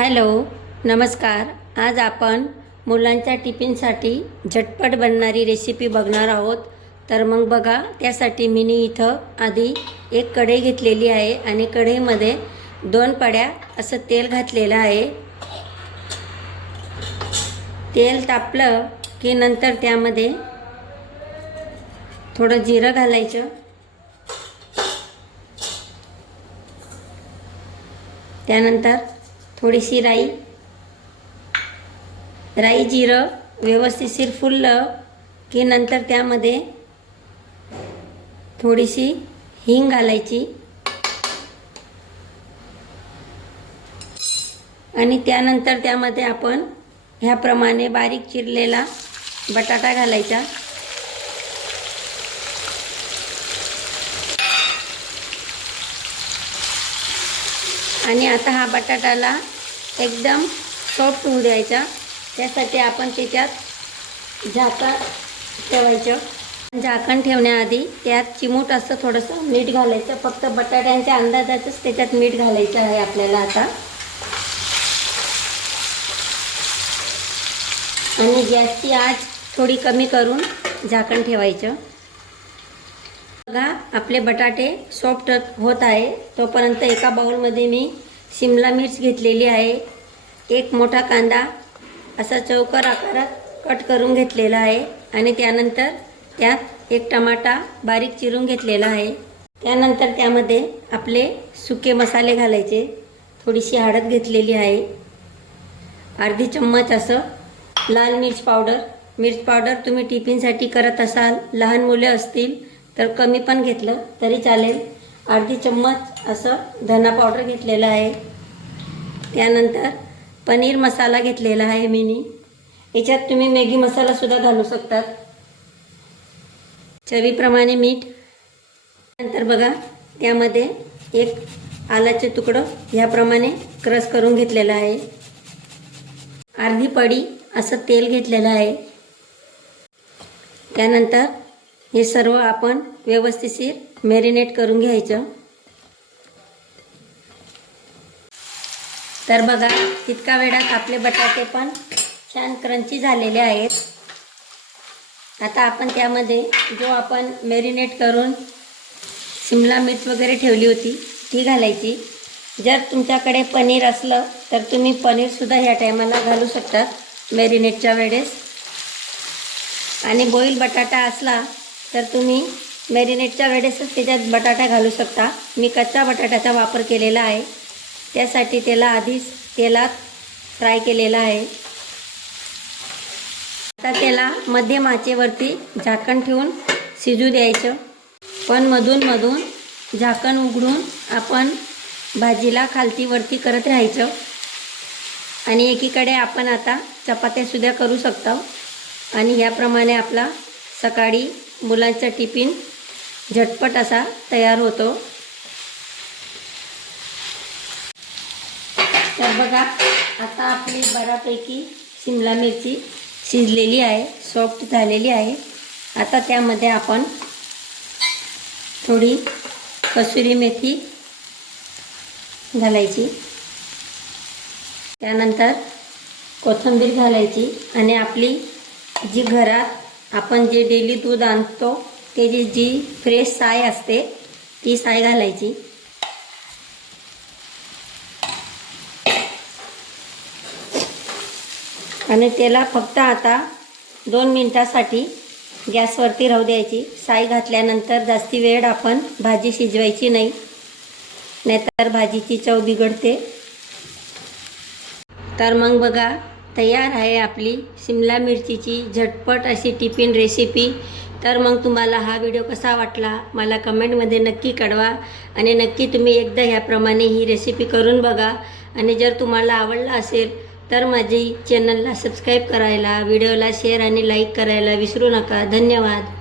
Hello नमस्कार. आज आपण मुलांच्या टिफिनसाठी झटपट बनणारी रेसिपी बघणार आहोत. तर मग बघा त्यासाठी मी इथं आधी एक कढई घेतलेली आहे आणि कढईमध्ये दोन पड्या असं तेल घातलेलं आहे. तेल तापलं की नंतर त्यामध्ये थोडं जिरं घालायचं. त्यानंतर थोडीशी राई. राई जिरं व्यवस्थितशीर फुललं की नंतर त्यामध्ये थोडीशी हिंग घालायची. आणि त्यानंतर त्यामध्ये आपण ह्याप्रमाणे बारीक चिरलेला बटाटा घालायचा. आणि आता हा बटाटाला एकदम सॉफ्ट होऊ द्यायचा. त्यासाठी आपण त्याच्यात झाकण ठेवायचं. झाकण ठेवण्याआधी त्यात चिमूट असं थोडंसं मीठ घालायचं. फक्त बटाट्यांच्या अंदाजातच त्याच्यात मीठ घालायचं आहे आपल्याला आता. आणि गॅसची आच थोडी कमी करून झाकण ठेवायचं. बघा आपले बटाटे सॉफ्ट होत आहे. तोपर्यंत एका बाउलमध्ये मी शिमला मिर्च घेतलेली आहे. एक मोठा कांदा असा चौकर आकारात कट करून घेतलेला आहे. आणि त्यानंतर त्यात एक टमाटा बारीक चिरून घेतलेला आहे. त्यानंतर त्यामध्ये आपले सुके मसाले घालायचे. थोडीशी हळद घेतलेली आहे. अर्धी चम्मच असं लाल मिर्च पावडर. मिर्च पावडर तुम्ही टिफिनसाठी करत असाल लहान मुले असतील तर कमी पण घेतलं तरी चालेल. अर्धी चम्मच असं धना पावडर घेतलेलं आहे. त्यानंतर पनीर मसाला घेतलेला आहे मीनी. याच्यात तुम्ही मॅगी मसालासुद्धा घालू शकतात. चवीप्रमाणे मीठ. नंतर बघा त्यामध्ये एक आलाचे तुकडं ह्याप्रमाणे क्रश करून घेतलेलं आहे. अर्धी पडी असं तेल घेतलेलं आहे. त्यानंतर हे सर्व आपण व्यवस्थितशीर मॅरिनेट करून घ्यायचं. तर बघा तितका वेळात आपले बटाटे पण छान क्रंची झालेले आहेत. आता आपण त्यामध्ये जो आपण मॅरिनेट करून शिमला मिर्च वगैरे ठेवली होती ती घालायची. जर तुमच्याकडे पनीर असलं तर तुम्ही पनीरसुद्धा ह्या टायमाला घालू शकता मॅरिनेटच्या वेळेस. आणि बॉईल बटाटा असला तर तुम्ही मॅरिनेटच्या वेळेसच त्याच्यात बटाटा घालू शकता. मी कच्चा बटाट्याचा वापर केलेला आहे. त्यासाठी त्याला आधीच तेलात फ्राय केलेला आहे. आता त्याला मध्यम आचेवरती झाकण ठेवून शिजू द्यायचं. पण मधून मधून झाकण उघडून आपण भाजीला खालती वरती करत राहायचं. आणि एकीकडे आपण आता चपात्यासुद्धा करू शकतो. आणि याप्रमाणे आपला सकाळी मुलांचा टिफिन झटपट असा तयार होतो. तर बघा आता आपली बऱ्यापैकी शिमला मिरची शिजलेली आहे सॉफ्ट झालेली आहे. आता त्यामध्ये आपण थोडी कसुरी मेथी घालायची. त्यानंतर कोथिंबीर घालायची आणि आपली जी घरात आपण जे डेली दूध आणतो त्याची जी फ्रेश साय असते ती साय घालायची. आणि त्याला फक्त आता दोन मिनटासाठी गॅसवरती राहू द्यायची. साय घातल्यानंतर जास्ती वेळ आपण भाजी शिजवायची नाही. नाहीतर भाजीची चव बिघडते. तर मग बघा तयार आहे आपली. शिमला मिरचीची झटपट अशी टिफिन रेसिपी तर मग तुम्हाला हा व्हिडिओ कसा वाटला? मला कमेंटमध्ये नक्की कळवा. आणि नक्की तुम्ही एकदा ह्याप्रमाणे ही रेसिपी करून बघा. आणि जर तुम्हाला आवडला असेल तर माझी चॅनलला सबस्क्राईब करायला व्हिडिओला शेअर आणि लाईक करायला विसरू नका. धन्यवाद.